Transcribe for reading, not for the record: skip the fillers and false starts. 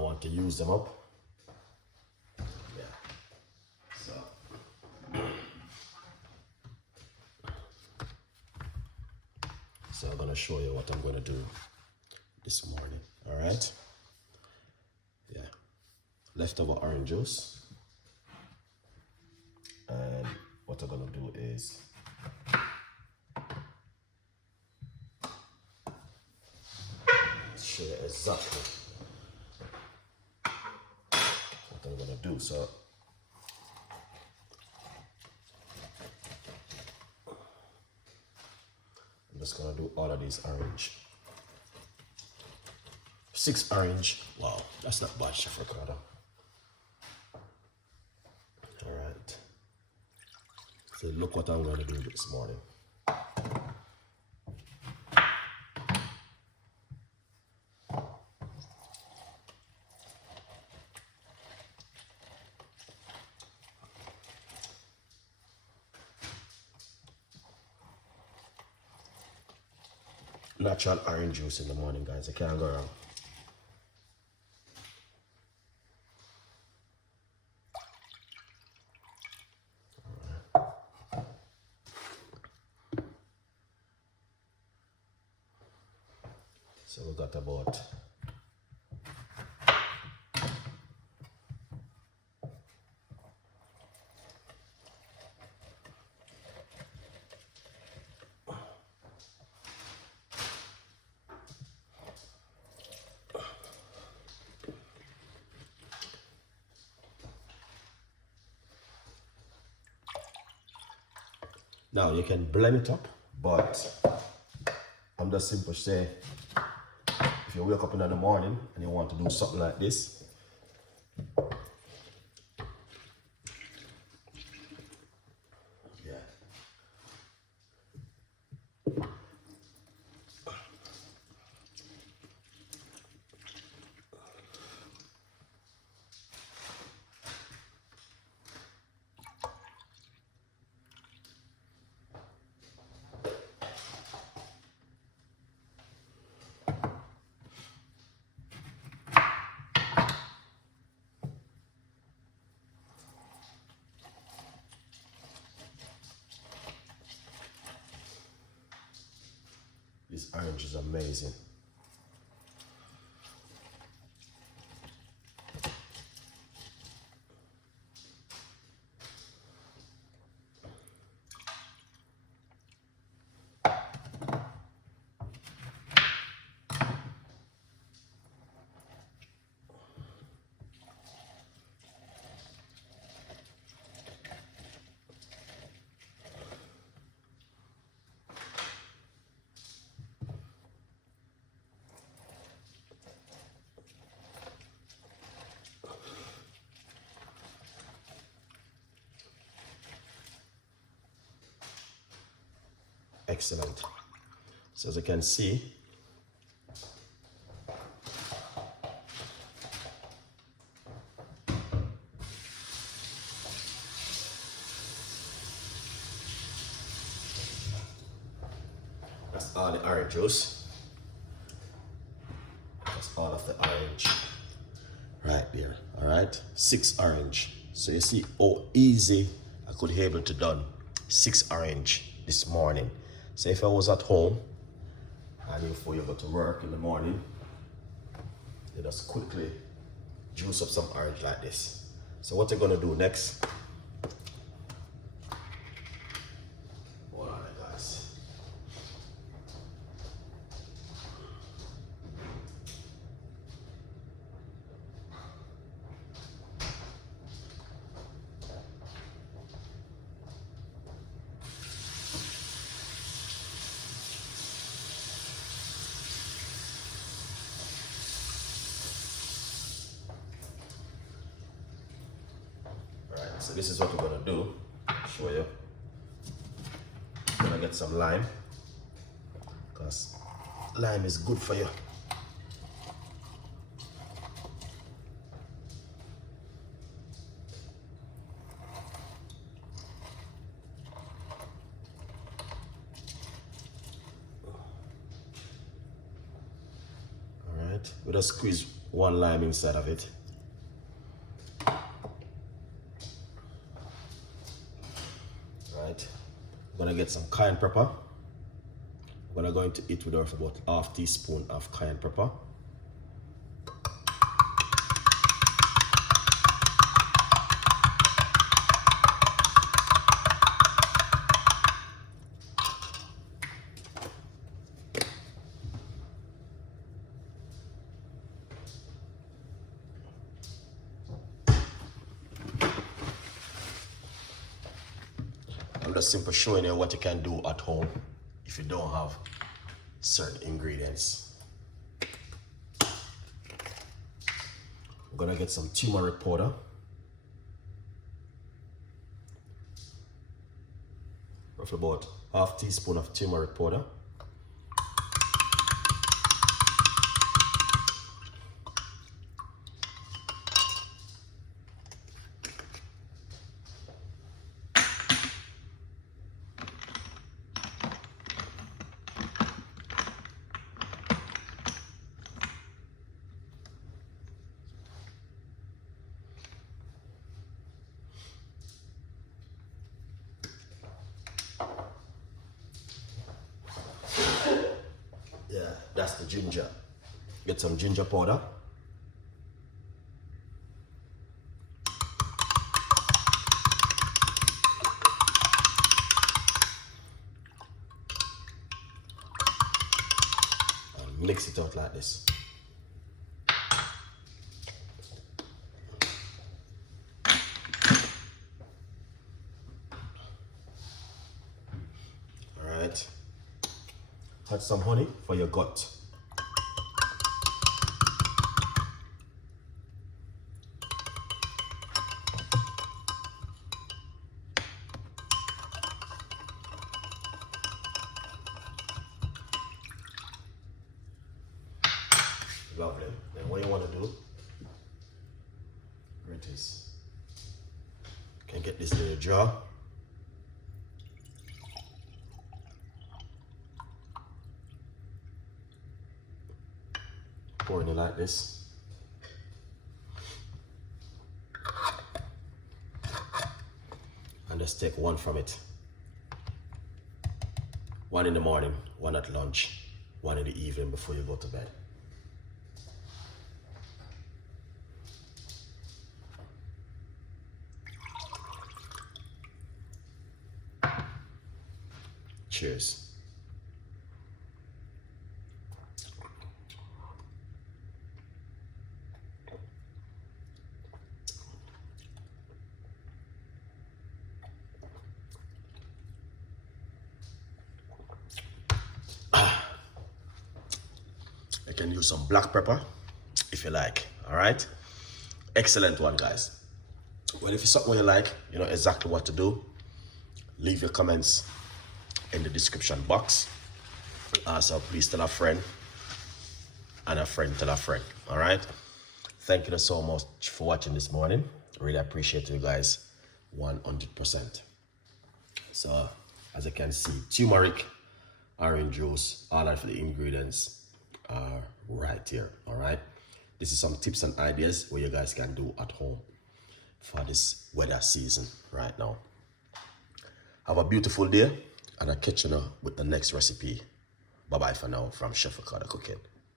want to use them up. Yeah. So I'm gonna show you what I'm gonna do this morning. All right. Yeah. Leftover orange juice. And what I'm gonna do is show you exactly what I'm gonna do. So I'm just gonna do all of these orange. 6 orange. Wow, that's not bad, Chef Ricardo. All right. So look what I'm gonna do this morning. Natural orange juice in the morning, guys. I can't go wrong. So we got about now you can blend it up, but I'm just simply say if you wake up in the morning and you want to do something like this, yeah. This orange is amazing. Excellent. So as you can see, that's all the orange juice. That's all of the orange right there. All right, 6 orange. So you see how easy I could be able to done 6 orange this morning. So if I was at home and before you go to work in the morning, you just quickly juice up some orange like this. So what you're gonna do next, hold on guys. So this is what we're gonna do. Show you. I'm gonna get some lime because lime is good for you. All right, we just squeeze 1 lime inside of it. Right, I'm gonna get some cayenne pepper. I'm gonna go into it with about half teaspoon of cayenne pepper. I'm just simply showing you what you can do at home if you don't have certain ingredients. I'm gonna get some turmeric powder. Roughly about half teaspoon of turmeric powder. Yeah, that's the ginger. Get some ginger powder. And mix it out like this. All right. Add some honey for your gut. Lovely. Then what you want to do, here it is. You can get this in a jar. Pour it in like this. And just take one from it. One in the morning, one at lunch, one in the evening before you go to bed. Cheers. You can use some black pepper if you like. All right, excellent one, guys. Well, if it's something you like, you know exactly what to do. Leave your comments in the description box. So please tell a friend, and a friend tell a friend. All right, thank you so much for watching this morning. Really appreciate you guys 100%. So as you can see, turmeric, orange juice, all of the ingredients are right here. All right, this is some tips and ideas what you guys can do at home for this weather season right now. Have a beautiful day, and I'll catch you with the next recipe. Bye bye for now from Chef Ricardo Cooking.